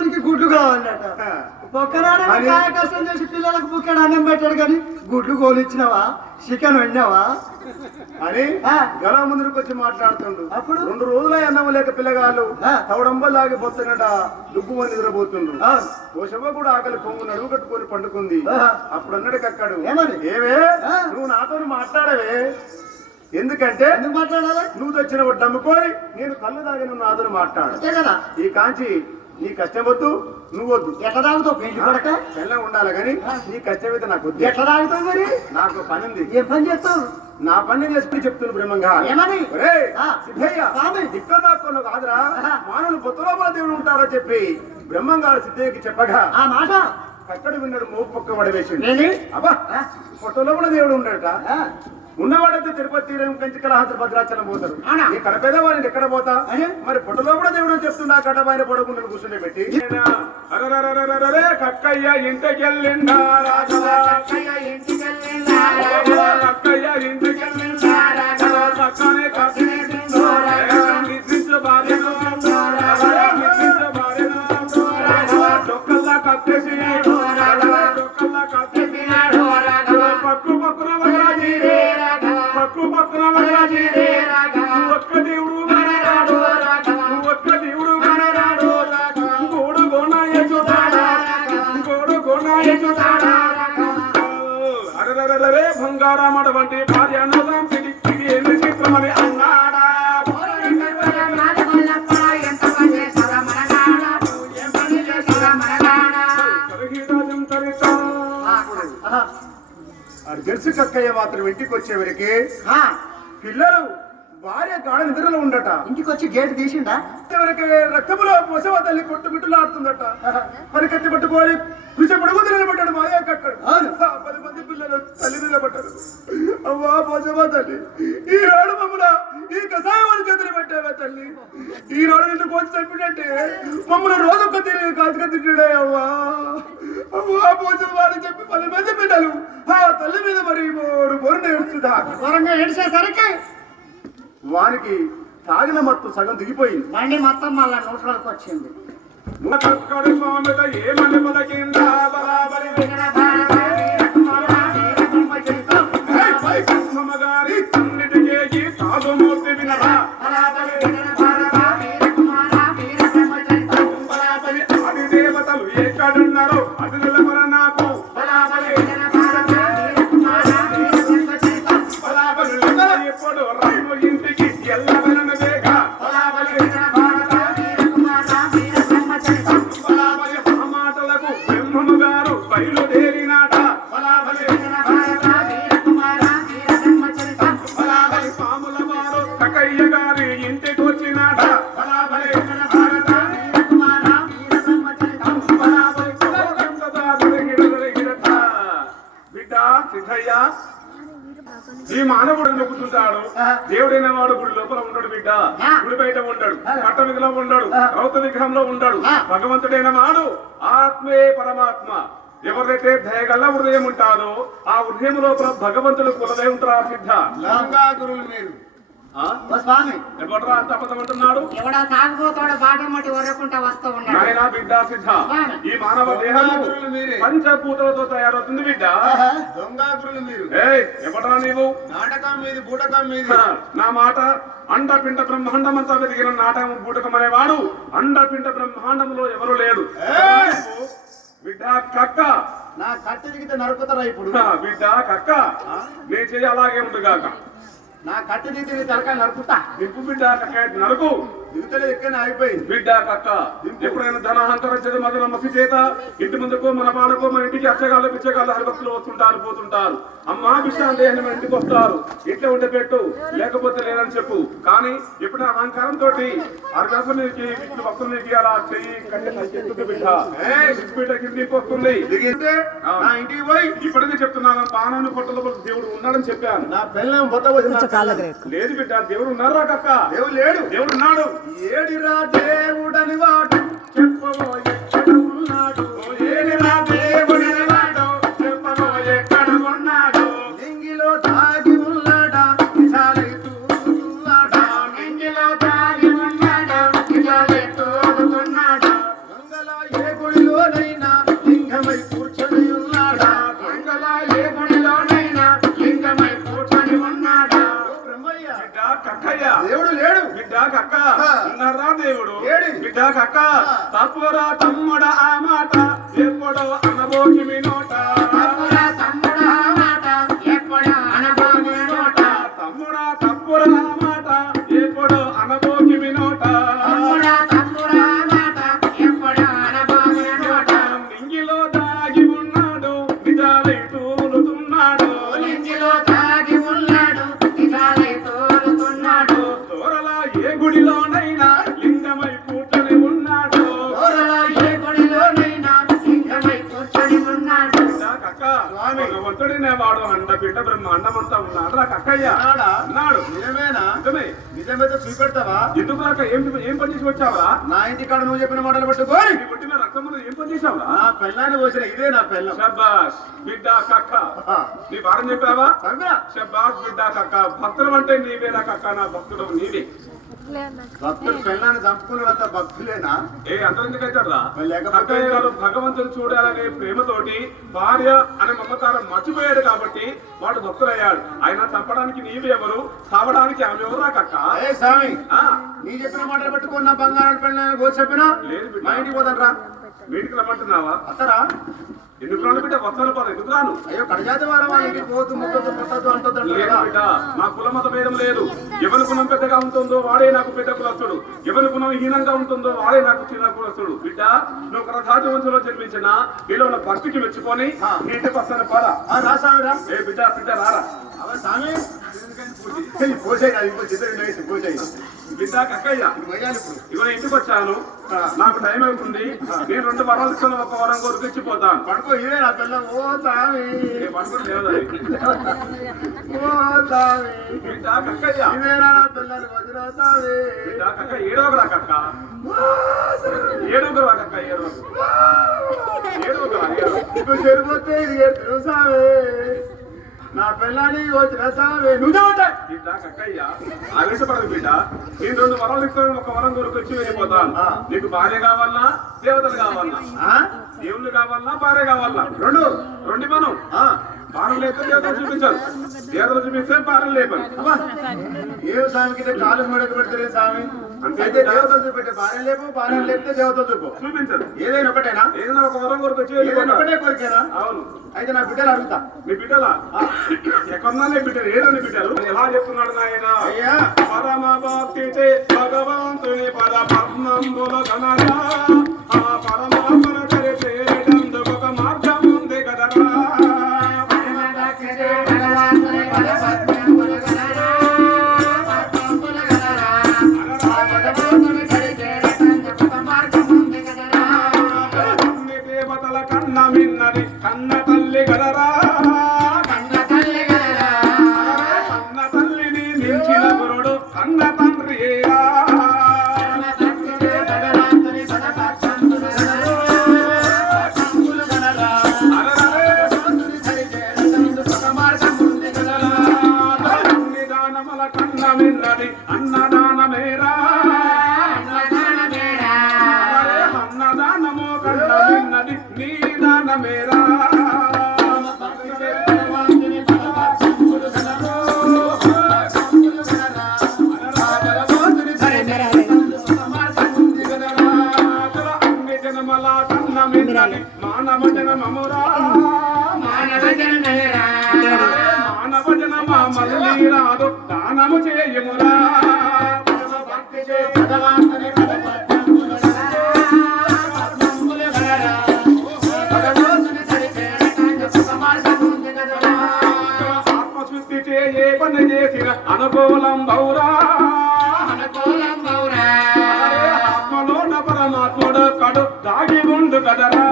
పట్టుకోనికి గుడ్లు కావాలట. ఒక్కనాడు కాయ కష్టం చేసి పిల్లలకు బుక్కడు అన్నం పెట్టాడు కానీ గుడ్లు కోలిచ్చినావా, చికెన్ వండినావా అని గల ముందుకు వచ్చి మాట్లాడుతుండు. అప్పుడు 2 రోజుల అన్నం లేక పిల్లగాళ్ళు తవడంబలాగి పోతున్నట దుగ్గు మంది నిద్రపోతుండ్రు. పోషమ్మ కూడా ఆకలి పొంగు నడుము కట్టుకొని పండుకుంది. అప్పుడు అన్నాడు కక్కడు, ఏవే నువ్వు నాతో మాట్లాడవే, ఎందుకంటే నువ్వు తెచ్చిన ఒకటి నమ్ముకొని నేను కళ్ళు దాగి నువ్వు నాతో మాట్లాడు కదా. ఈ కాంచి నీ కష్టం వద్దు, నువ్వు వద్దు. ఎట్లా తాగుతావు పెంచి పడక పెళ్ళ ఉండాలి కానీ నీ కష్టం అయితే నాకు వద్దు. ఎట్లా తాగుతావు మరి? నాకు పని ఉంది. ఏం పని చేస్తావు? నా పని చేసుకుని చెప్తున్నా బ్రహ్మంగా. సిద్ధయ్య ఇక్కడ నాకు కాదురా, మానవులు బొత్తలోపల దేవుడు ఉంటారో చెప్పి బ్రహ్మంగారు సిద్ధయ్యకి చెప్పగా ఆ మాట కక్కడు విన్నాడు. మోపు పక్క పడవేసిండు. అబ్బా పొట్టలోపల దేవుడు ఉండట. ఉన్నవాడైతే తిరుపతి కంచికలహాద్రి భద్రాచలం పోతారు. ఈ కడపేద వాడిని ఎక్కడ పోతా మరి పొట్టలో కూడా దేవుడు చెప్తున్నా కడపైన పడకుండా కూర్చుని పెట్టి కక్కయ్య ఇంటికెళ్ళిండా కక్కయ్య ఇంటికెళ్ళిండా కక్కనే డొక్కల్లా కట్టేసి పక్కు పక్కున ఒక్క దేవుడు ఒక్క దేవుడు గోడు అరే బంగారం అటువంటి భార్య అన్నదాం పిడి ఎన్ని చిత్రమని అన్నాడా. అది తెలుసు కక్కయ్య మాత్రం ఇంటికి వచ్చేవరికి పిల్లలు భార్య గాఢ నిద్రలో ఉండట. ఇంటికి వచ్చి గేట్ తీసిండా ఎవరికి రక్తములో పొసవ తల్లి కొట్టుమిట్టులాడుతుందట. మరి కత్తి పట్టుకోని కృషి పొడుగు నిలబడ్డాడు మాయ కక్కడు. 10 మంది పిల్లలు తల్లి నిలబడ్డారు. అవ్వా పొసవ తల్లి, ఈ రాడు మమ్మల ఈ కషాయం చేతులు పెట్టావా తల్లి, ఈ రాడు నిన్ను కోసి చంపినట్టే మమ్మల్ని రోజు ఒక్క తిరిగి కాచుక తిట్టాడే. అవ్వా అవ్వా పొసవ అని చెప్పి 10 మంది పిల్లలు ఆ తల్లి మీద మరి బొరున ఏడుస్తుందా. వరంగా ఏడిసేసరికి వానికి తాగిన మత్తు సగం దిగిపోయింది. బండి మొత్తం మళ్ళా నోట్లోకి వచ్చింది. ఏమని పలకిందా బరాబరి గారి అన్నిటికీ సాధుమూర్తి వినరా ఆది దేవతలు ఎక్కడున్నారో అది నిలబర నాకు ఎప్పుడు రైలు ఇంటికి ఎల్లవలను వేగ మాటలకు బ్రహ్మము గారు బయలుదేరినాట. పాముల వారు కక్కయ్య గారి ఇంటికి వచ్చినాట. బిడ్డ సిద్ధయ్య, ఈ మానవుడు నొక్కుతుంటాడు. దేవుడైన వాడు గుడి లోపల ఉండడు బిడ్డ, గుడి బయట ఉండడు, పట్ట విగ్రహం ఉండడు, రౌత విగ్రహంలో ఉండడు. భగవంతుడైన వాడు ఆత్మే పరమాత్మ. ఎవరైతే దయగల్ల హృదయం ఉంటారో ఆ హృదయం లోపల భగవంతుడు కులదై ఉంటారు. సిద్ధ గురువులు మీరు ఎవడరా అంత అబద్ధమంటున్నాడు? ఎవడా తాగిపోతాడు బాటమటి వరకుంటా వస్తూ ఉన్నాడు. నాయనా బిడ్డ సిద్ధ, ఈ మానవ దేహము పంచభూతాలతో తయారవుతుంది బిడ్డ. దొంగాగురులు మీరు. ఎవడరా నీవు? నాటకం మీది బూటకం మీది. నా మాట అండపిండ బ్రహ్మాండం అంతా వెతికిన నాటకం బూటకం అనేవాడు అండపిండ బ్రహ్మాండంలో ఎవరు లేడు. బిడ్డ కక్క, నా కట్టె దిగితే నరుకుతారా ఇప్పుడు? బిడ్డ కక్క, నీ చెయ్యి అలాగే ఉండుగాక. నా కట్టె దిగితే తలకాయ నరుకుతా. దింపు బిడ్డ కక్క, నరుకు. దిగుతలే ఎక్కడ అయిపోయింది బిడ్డ కక్క. ఎప్పుడైనా ధనాహంకారం చేత మధుర మసి చేత ఇంటి ముందుకో మన బాలకో మన ఇంటికి అచ్చగాళ్ళు పిచ్చగాళ్ళు హరిభక్తులు వస్తుంటారు పోతుంటారు. అమ్మా విషయాన్ని మన ఇంటికి వస్తారు. ఇట్లా ఉంటే పెట్టు, లేకపోతే లేదని చెప్పు. కానీ ఎప్పుడు అహంకారంతో అరగాసం నీకు విష్ణు భక్తులు నీకు అలా చెయ్యి కంటే బిడ్డ బిడ్డ కిందికి వస్తుంది. ఇంటికి పోయి ఇప్పటికే చెప్తున్నాను, బాణాన్ని పొట్టలో దేవుడు ఉన్నాడని చెప్పాను. నా పిల్లలు లేదు బిడ్డ, దేవుడు ఉన్నారా కక్క? దేవుడు లేడు. దేవుడు ఉన్నాడు. ఏడిరా దేవుడని వాడు చెప్పవో ఎక్కడ ఉన్నాడు. ఏడిరా దేవుడని వాడు చెప్పవో ఎక్కడ ఉన్నాడు. నింగిలో దాగి ఉన్నాడా నింగిలో దాగి ఉన్నాడా దొంగలో కక్క ఉన్నారా దేవుడు ఏడి? బిడ్డ కక్క తప్పురా తమ్ముడ ఆ మాట ఎప్పుడో అనబోకి మీ నోట తమ్ముడా తప్పురా ఆ మాట ఎప్పుడో అనబోకి మీ నోట నింగిలో దాగి ఉన్నాడు నిజాలై తూలుతున్నాడు దూరలా ఏ గుడిలోనైనా లింగమై కూర్చొని ఉన్నాడు కక్క భగవంతుడినే వాడు అండ బిడ్డ బ్రహ్మాండమంతా ఉన్నాడు రా కక్కయ్య అన్నాడు నిజమేనా? నిజమే నిజమైతే చూపెడతావా? ఎందుకు రాక ఏం పని చేసి వచ్చావా నా ఇంటికాడ నువ్వు చెప్పిన మాటలు పట్టుకోని నీ పుట్టిన రక్తమును ఏం పని చేసావా నా పెళ్ళాన్ని పోసిన ఇదే నా పెళ్ళం. షబాష్ బిడ్డ కక్క ఆ, నీ భారం చెప్పావా చంపినా? షబాష్ బిడ్డ కక్క భక్తులు అంటే నీవేనా కక్క నా భక్తుడు నీవే భక్తులు పెళ్ళాన్ని చంపుకున్నంత భక్తులేనా? ఏ అంతెందుకైతారా మరి లేకపోతే? కక్కయ్య గారు భగవంతుని చూడాలనే ప్రేమతోటి భార్య అనే మమకారం మర్చిపోయాడు కాబట్టి వాడు భక్తులయ్యాడు. ఆయన చంపడానికి నీవు ఎవరు, సావడానికి ఆమె ఎవరు రా కక్క ఏ స్వామి, ఆ, నీ చెప్పిన మాటలు పట్టుకుని నా బంగారం పెళ్ళాన్ని పోసి చెప్పినా లేదు బిడ్డ. మా ఇంటికి పోతాను రా. వీటికి రమ్మంటున్నావా? అత్తరా? ఎందుకు రాను బిడ్డ? వస్తాను పద, ఎందుకు రాను? అయ్యో కడజాతి వారం వాళ్ళ ఇంటికి పోతూ ముట్టొద్దు పుట్టద్దు అంటుంది లేదు బిడ్డ, మా కుల మత భేదం లేదు. ఎవరి గుణం పెద్దగా ఉంటుందో వాడే నాకు పెద్ద కులస్తుడు, ఎవరి గుణం హీనంగా ఉంటుందో వాడే నాకు చిన్న కులస్తుడు. బిడ్డ, నువ్వు ఒక రథాజ వంశంలో జన్మించిన నీలో ఉన్న భక్తికి మెచ్చుకొని నీ ఇంటికి వస్తాను పద. రా స్వామి రా. ఏ బిడ్డ బిడ్డ రారా అవ స్వామి పోసేయి, అది ఇప్పుడు చిత్ర పోసేయి. బిడ్డ కక్కయ్య పోయాలి ఇప్పుడు. ఇవాళ ఇంటికి వచ్చాను, నాకు టైం అవుతుంది. నేను 2 వరాలు ఇస్తాను, 1 వరం కొరకు ఇచ్చిపోతాను. పడుకో, ఇదే నా పిల్లం. ఓ స్వామి, నేను పడుకుని లేదు అది. ఓ స్వామి, బిడ్డ కక్కయ్య ఇదేనా నా పిల్లని వదిన స్వామి. బిడ్డ కక్క ఏడవకురా కక్క, ఏడవకురా కక్క, ఏడవకురా నీకు చెరిపోతే ఇది ఎత్తు స్వామి. నా పిల్లని వచ్చిన స్వామి నువ్వు చెబుతాయి. బిడ్డ కక్కయ్య ఆవేశపడదు బిడ్డ. నేను 2 వరాలు ఇస్తాను, 1 వరం కొరకు వచ్చి వెళ్ళిపోతాను. నీకు భార్య కావాలన్నా, దేవతలు కావాలన్నా, దేవుళ్ళు కావాలన్నా, భార్య కావాలన్నా, రెండు మనం భార్య లేకపోతే దేవతలు చూపించాలి, దేవతలు చూపిస్తే భార్య లేపరు. ఏ స్వామికి కాలు మెడకు పెడతారే స్వామి. అయితే దేవతలు చూపెట్టే భార్య లేపు, భార్య లేపితే దేవతలు చూపు చూపించరు. ఏదైనా ఒకటేనా? ఏదైనా 1 వరం కొరకు వచ్చి ఏదైనా వెళ్ళిపోతాను. ఒకటే కోరికేనా? అవును. అయితే నా బిడ్డలు అడుగుతా. మీ బిడ్డలా ఎక్కడున్నానే బిడ్డలు, ఏదని బిడ్డలు ఎలా చెప్తున్నాడు నాయన? అయ్యా, పరమ భక్తి చే భగవంతుని పద పద్మంబుల కనరా, ఆ పరమాత్మన తెలిపేటందుకు ఒక మార్గం ఉంది కదరా. అన్ని దేవతల కన్న మిన్నది కన్న తల్లి కదరా, కన్న తల్లిని మించిన గురుడు కన్న తండ్రి ఏరా. అన్ని దానముల కన్న మిన్నది అన్నదానమేరా, అన్నదానము కన్న మిన్నది నీ దానమేరా. అన్ని జనమల కన్న మిన్నది మానవ జనమమురా, మానవ జనమ మళ్ళీ రాదు దానము చేయమురా. ఆత్మశుద్ధి చేయే పని చేసిన అనుకూలం బౌరా, ఆత్మలోన పరమాత్ముడు కడు దాగి ఉండు కదరా.